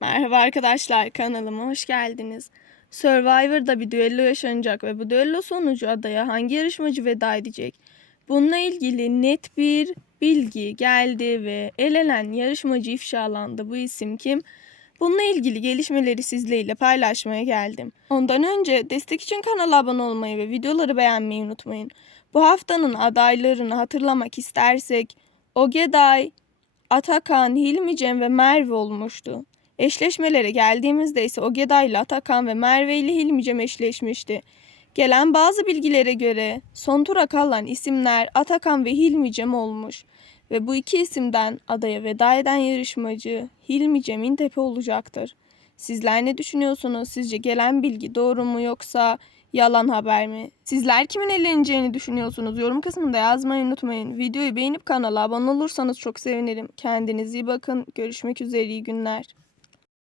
Merhaba arkadaşlar kanalıma hoş geldiniz. Survivor'da bir düello yaşanacak ve bu düello sonucu adaya hangi yarışmacı veda edecek? Bununla ilgili net bir bilgi geldi ve elenen yarışmacı ifşalandı. Bu isim kim? Bununla ilgili gelişmeleri sizlerle paylaşmaya geldim. Ondan önce destek için kanala abone olmayı ve videoları beğenmeyi unutmayın. Bu haftanın adaylarını hatırlamak istersek Ogeday, Atakan, Hilmi Cem ve Merve olmuştu. Eşleşmelere geldiğimizde ise Ogeda ile Atakan ve Merve ile Hilmi Cem eşleşmişti. Gelen bazı bilgilere göre son tura kalan isimler Atakan ve Hilmi Cem olmuş. Ve bu iki isimden adaya veda eden yarışmacı Hilmi Cem İntepe olacaktır. Sizler ne düşünüyorsunuz? Sizce gelen bilgi doğru mu yoksa yalan haber mi? Sizler kimin eleneceğini düşünüyorsunuz? Yorum kısmında yazmayı unutmayın. Videoyu beğenip kanala abone olursanız çok sevinirim. Kendinize iyi bakın. Görüşmek üzere iyi günler.